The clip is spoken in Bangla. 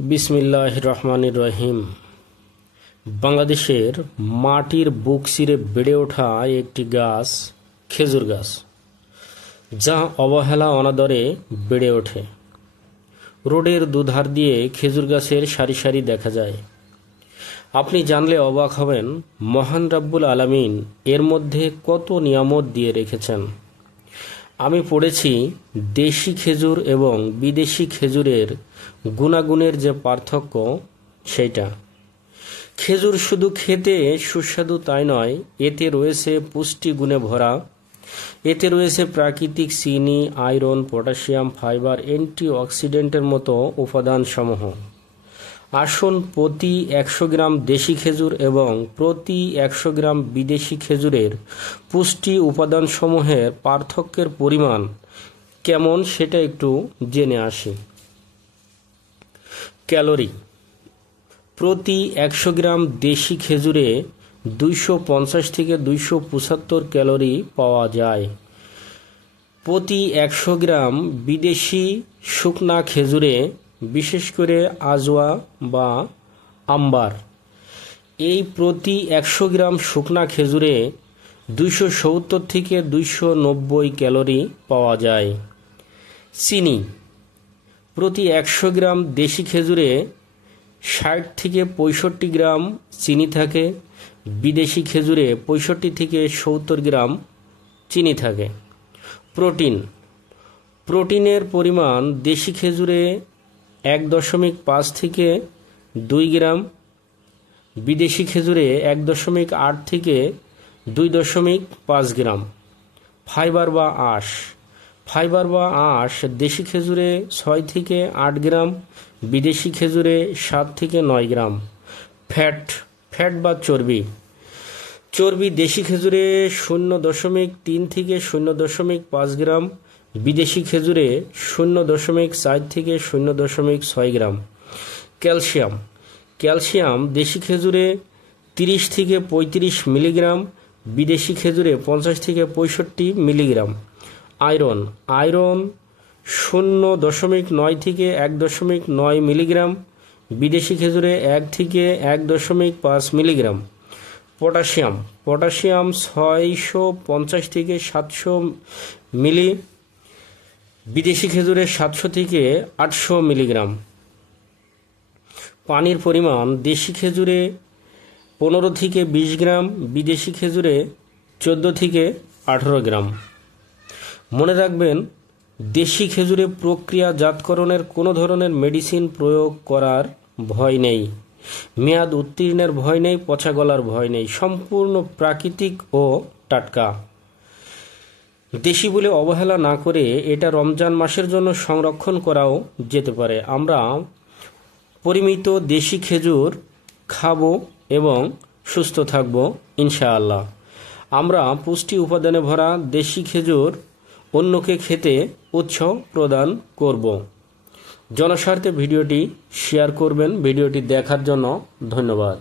बिस्मिल्लाहिर रहमानिर रहीम। बांग्लादेशेर माटिर बुक चिरे बेड़े ओठा एकटी गाछ खेजुर गाछ, जा अवहेला अनादरे बेड़े ओठे। रोडेर दुधार दिए खेजुर गाछेर सारि सारि देखा जाए। आपनी जानले अबाक हबेन महान रब्बुल आलामीन एर मध्य कत नियामत दिए रेखेछेन। आमी पढ़ेছি देशी खेजुर एवं विदेशी खेजुरेर गुणागुणेर जे पार्थक्य सेटा। खेजुर शुधु खेते सुस्वादु ताई नय, एते रयेछे पुष्टि गुणे भरा। एते रयेछे प्राकृतिक चीनी, आयरन, पटाशियाम, फाइबार, एंटीअक्सिडेंटेर मतो उपादान समूह। आसुन प्रति 100 ग्राम देशी खेजुर एवं प्रति 100 ग्राम विदेशी खेजुरेर पुष्टि उपादान समूहेर पार्थक्येर परिमाण केमन सेटा एकटू जेने आसि। क्यालोरी प्रति 100 ग्राम देशी खेजुरे 250 থেকে 275 क्यालोरी पाওয়া যায়। प्रति 100 ग्राम विदेशी शुकना खेजुरे विशेष करे आजवा बा आम्बार এই প্রতি 100 গ্রাম শুকনা খেজুরে 270 থেকে 290 ক্যালোরি পাওয়া যায়। চিনি প্রতি 100 গ্রাম দেশি খেজুরে 60 থেকে 65 গ্রাম চিনি থাকে, বিদেশি খেজুরে 65 থেকে 70 গ্রাম চিনি থাকে। প্রোটিনের পরিমাণ দেশি খেজুরে 1.5 থেকে 2 গ্রাম, विदेशी खेजुरे 1.8 থেকে 2.5 ग्राम। फाइबार बा आँश देशी खेजुरे 6 থেকে 8 ग्राम, विदेशी खेजुरे 7 থেকে 9 ग्राम। फैट बा चर्बी देशी खेजुरे 0.3 থেকে 0.5 ग्राम, विदेशी खेजुरे 0.4 থেকে 0.6 ग्राम। ক্যালসিয়াম দেশি খেজুরে 30 থেকে 35 মিলিগ্রাম, বিদেশি খেজুরে 50 থেকে 65 মিলিগ্রাম। আয়রন 0.9 থেকে 1.9 মিলিগ্রাম, বিদেশি খেজুরে 1 থেকে 1.5 মিলিগ্রাম। পটাশিয়াম 650 থেকে 700 মিলি, বিদেশি খেজুরে 700 থেকে 800 মিলিগ্রাম। पानीर परिमाण देशी खेजुरे 15 থেকে 20 ग्राम, विदेशी खेजुरे 14 থেকে 18 ग्राम। मने राखबेन देशी खेजुरे प्रक्रियाजातकरণের কোনো ধরনের मेडिसिन प्रयोग करार भय नेই, मेयाद उत्तीर्णের भय नेই, पचा गलार भय नेই, सम्पूर्ण प्राकृतिक ओ टाटका। देशी बोले अवहेला ना करे एटा रमजान मासेर जन्य संरक्षण कराओ जेते पारे। आमरा परिमित देशी खेजुर खाबो एवं सुस्थ थाकबो इनशाआल्लाह। आमरा पुष्टि उपादाने भरा देशी खेजुर अन्यके खेते उत्साह प्रदान करब। जनस्वार्थे भिडियोटी शेयर करबेन। भिडियोटी देखार जन्य धन्यवाद।